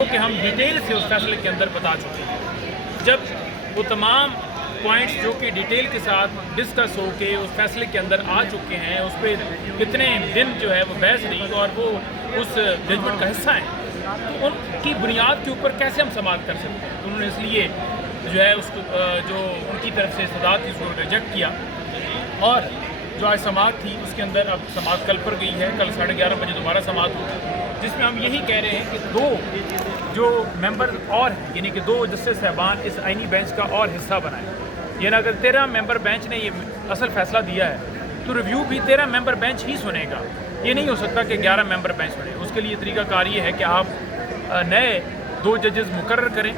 کہ ہم ڈیٹیل سے اس فیصلے کے اندر بتا چکے ہیں. جب وہ تمام پوائنٹس جو کہ ڈیٹیل کے ساتھ ڈسکس ہو کے اس فیصلے کے اندر آ چکے ہیں، اس پہ کتنے دن جو ہے وہ بحث رہی اور وہ اس ججمنٹ کا حصہ ہیں، تو ان کی بنیاد کے اوپر کیسے ہم سماعت کر سکتے ہیں. تو انہوں نے اس لیے جو ہے اس کو جو ان کی طرف سے استدعا تھی اس کو ریجیکٹ کیا، اور جو آج سماعت تھی اس کے اندر اب سماعت کل پر گئی ہے. کل 11:30 بجے دوبارہ سماعت ہوگی، جس میں ہم یہی کہہ رہے ہیں کہ دو جو ممبر اور ہیں، یعنی کہ 2 جسٹس صاحبان اس آئینی بینچ کا اور حصہ بنائیں. یعنی اگر 13 ممبر بینچ نے یہ اصل فیصلہ دیا ہے تو ریویو بھی 13 ممبر بینچ ہی سنے گا. یہ نہیں ہو سکتا کہ 11 ممبر بینچ سنے. اس کے لیے طریقہ کار یہ ہے کہ آپ نئے 2 ججز مقرر کریں،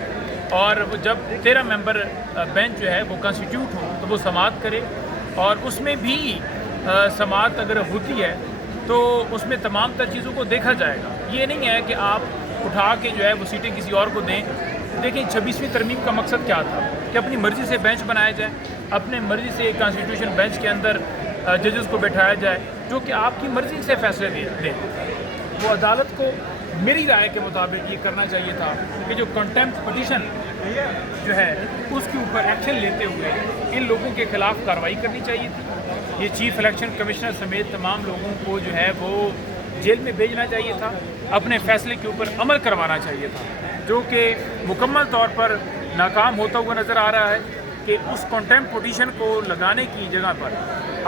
اور جب 13 ممبر بینچ جو ہے وہ کنسٹیٹیوٹ ہو تو وہ سماعت کرے، اور اس میں بھی سماعت اگر ہوتی ہے تو اس میں تمام تر چیزوں کو دیکھا جائے گا. یہ نہیں ہے کہ آپ اٹھا کے جو ہے وہ سیٹیں کسی اور کو دیں. دیکھیں 26ویں ترمیم کا مقصد کیا تھا کہ اپنی مرضی سے بینچ بنایا جائے، اپنے مرضی سے کانسٹیٹیوشن بینچ کے اندر ججز کو بیٹھایا جائے جو کہ آپ کی مرضی سے فیصلے دیں. وہ عدالت کو میری رائے کے مطابق یہ کرنا چاہیے تھا کہ جو کنٹیمپٹ پٹیشن جو ہے اس کے اوپر ایکشن لیتے ہوئے ان لوگوں کے خلاف کارروائی کرنی چاہیے تھی. یہ چیف الیکشن کمشنر سمیت تمام لوگوں کو جو ہے وہ جیل میں بھیجنا چاہیے تھا، اپنے فیصلے کے اوپر عمل کروانا چاہیے تھا، جو کہ مکمل طور پر ناکام ہوتا ہوا نظر آ رہا ہے. کہ اس کنٹیمپٹ پٹیشن کو لگانے کی جگہ پر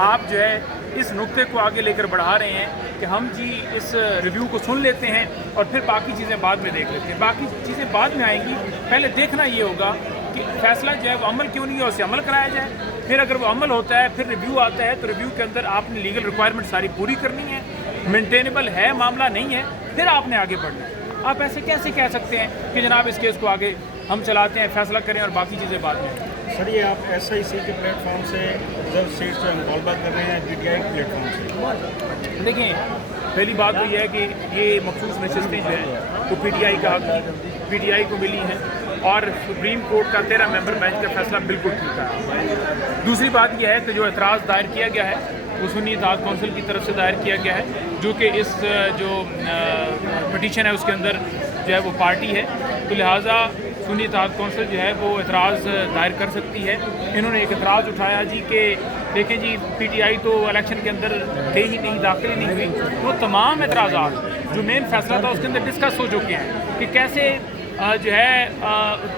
آپ جو ہے اس نقطے کو آگے لے کر بڑھا رہے ہیں کہ ہم جی اس ریویو کو سن لیتے ہیں اور پھر باقی چیزیں بعد میں دیکھ لیتے ہیں. باقی چیزیں بعد میں آئیں گی، پہلے دیکھنا یہ ہوگا کہ فیصلہ جو ہے وہ عمل کیوں نہیں ہے، اسے عمل کرایا جائے. پھر اگر وہ عمل ہوتا ہے، پھر ریویو آتا ہے، تو ریویو کے اندر آپ نے لیگل ریکوائرمنٹ ساری پوری کرنی ہے، مینٹینیبل ہے معاملہ نہیں ہے، پھر آپ نے آگے بڑھنا ہے. آپ ایسے کیسے کہہ سکتے ہیں کہ جناب اس کیس کو آگے ہم چلاتے ہیں، فیصلہ کریں اور باقی چیزیں بعد میں. سر یہ آپ ایس آئی سی کے پلیٹ فارم سے ریزرو سیٹ سے مطالبہ کر رہے ہیں پی ٹی آئی کے پلیٹ فارم سے؟ دیکھیں پہلی بات تو یہ ہے کہ یہ مخصوص نشستیں جو ہیں وہ پی ٹی آئی کا پی ٹی آئی کو ملی ہیں، اور سپریم کورٹ کا 13 ممبر بینچ کا فیصلہ بالکل ٹھیک ہے. دوسری بات یہ ہے کہ جو اعتراض دائر کیا گیا ہے وہ سنی اتحاد کونسل کی طرف سے دائر کیا گیا ہے، جو کہ اس جو پٹیشن ہے اس کے اندر جو ہے وہ پارٹی ہے، تو لہٰذا سنی اتحاد کونسل جو ہے وہ اعتراض دائر کر سکتی ہے. انہوں نے ایک اعتراض اٹھایا جی کہ دیکھیں جی پی ٹی آئی تو الیکشن کے اندر گئی ہی نہیں، داخل ہی نہیں ہوئی. وہ تمام اعتراضات جو مین فیصلہ تھا اس کے اندر ڈسکس ہو چکے ہیں کہ کیسے جو ہے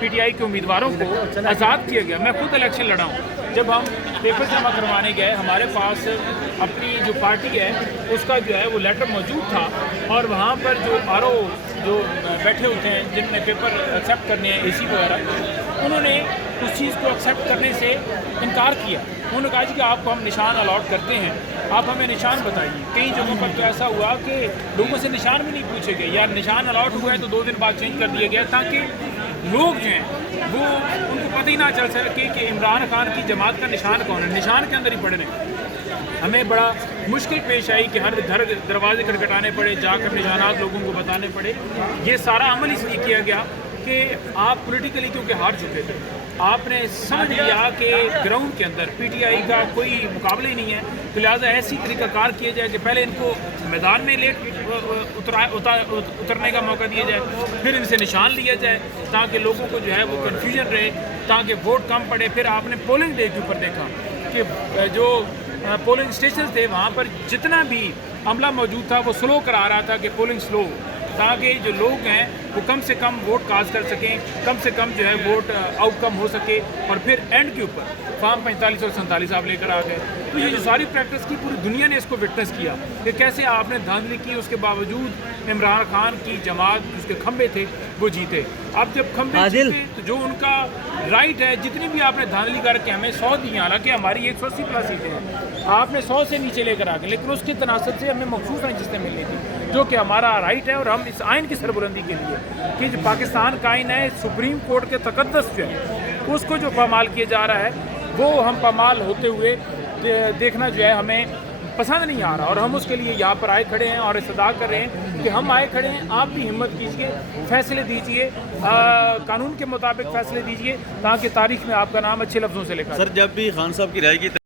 پی ٹی آئی کے امیدواروں کو آزاد کیا گیا. میں خود الیکشن لڑا ہوں. جب ہم پیپر جمع کروانے گئے ہمارے پاس اپنی جو پارٹی ہے اس کا جو ہے وہ لیٹر موجود تھا، اور وہاں پر جو آر او جو بیٹھے ہوتے ہیں جن نے پیپر ایکسیپٹ کرنے ہیں اے سی وغیرہ، انہوں نے اس چیز کو ایکسیپٹ کرنے سے انکار کیا. انہوں نے کہا جی کہ آپ کو ہم نشان الاٹ کرتے ہیں، آپ ہمیں نشان بتائیے. کئی جگہوں پر تو ایسا ہوا کہ لوگوں سے نشان بھی نہیں پوچھے گئے، یار نشان الاٹ ہوا ہے تو 2 دن بعد چینج کر دیا گیا، تاکہ لوگ جو ہیں وہ ان کو پتہ ہی نہ چل سکے کہ عمران خان کی جماعت کا نشان کون ہے. نشان کے اندر ہی پڑھ رہے ہیں. ہمیں بڑا مشکل پیش آئی کہ ہر گھر دروازے کھٹکھٹانے پڑے، جا کر نشانات لوگوں کو بتانے پڑے. یہ سارا عمل اس لیے کیا گیا کہ آپ پولیٹیکلی کیونکہ ہار چکے تھے، آپ نے سمجھ لیا کہ گراؤنڈ کے اندر پی ٹی آئی کا کوئی مقابلہ ہی نہیں ہے، تو لہٰذا ایسی طریقہ کار کیا جائے کہ پہلے ان کو میدان میں اترنے کا موقع دیا جائے، پھر ان سے نشان لیا جائے تاکہ لوگوں کو جو ہے وہ کنفیوژن رہے، تاکہ ووٹ کم پڑے. پھر آپ نے پولنگ ڈے کے اوپر دیکھا کہ جو پولنگ اسٹیشنز تھے وہاں پر جتنا بھی عملہ موجود تھا وہ سلو کرا رہا تھا کہ پولنگ سلو، تاکہ جو لوگ ہیں وہ کم سے کم ووٹ کاسٹ کر سکیں، کم سے کم جو ہے ووٹ آؤٹ کم ہو سکے. اور پھر اینڈ کے اوپر فارم 45 اور 47 آپ لے کر آ گئے. تو یہ جو ساری پریکٹس کی پوری دنیا نے اس کو وٹنس کیا کہ کیسے آپ نے دھاندلی کی، اس کے باوجود عمران خان کی جماعت اس کے کھمبے تھے وہ جیتے. اب جب کھمبے جیتے تو جو ان کا رائٹ ہے، جتنی بھی آپ نے دھاندلی کر کے ہمیں 100 دی، حالانکہ ہماری 180 پلس سیٹیں ہیں، آپ نے 100 سے نیچے لے کر آ گئے، لیکن اس کی تناسب سے ہمیں مخصوص نشستیں ملنی تھی جو کہ ہمارا رائٹ ہے. اور ہم اس آئین کی سربلندی کے لیے کہ جو پاکستان کا آئین ہے، سپریم کورٹ کے تقدس جو ہے اس کو جو پامال کیا جا رہا ہے وہ ہم پامال ہوتے ہوئے دیکھنا جو ہے ہمیں پسند نہیں آ رہا. اور ہم اس کے لیے یہاں پر آئے کھڑے ہیں اور استدعا کر رہے ہیں کہ ہم آئے کھڑے ہیں، آپ بھی ہمت کیجیے، فیصلے دیجیے، قانون کے مطابق فیصلے دیجیے، تاکہ تاریخ میں آپ کا نام اچھے لفظوں سے لکھا جائے. سر جب بھی خان صاحب کی رائے کی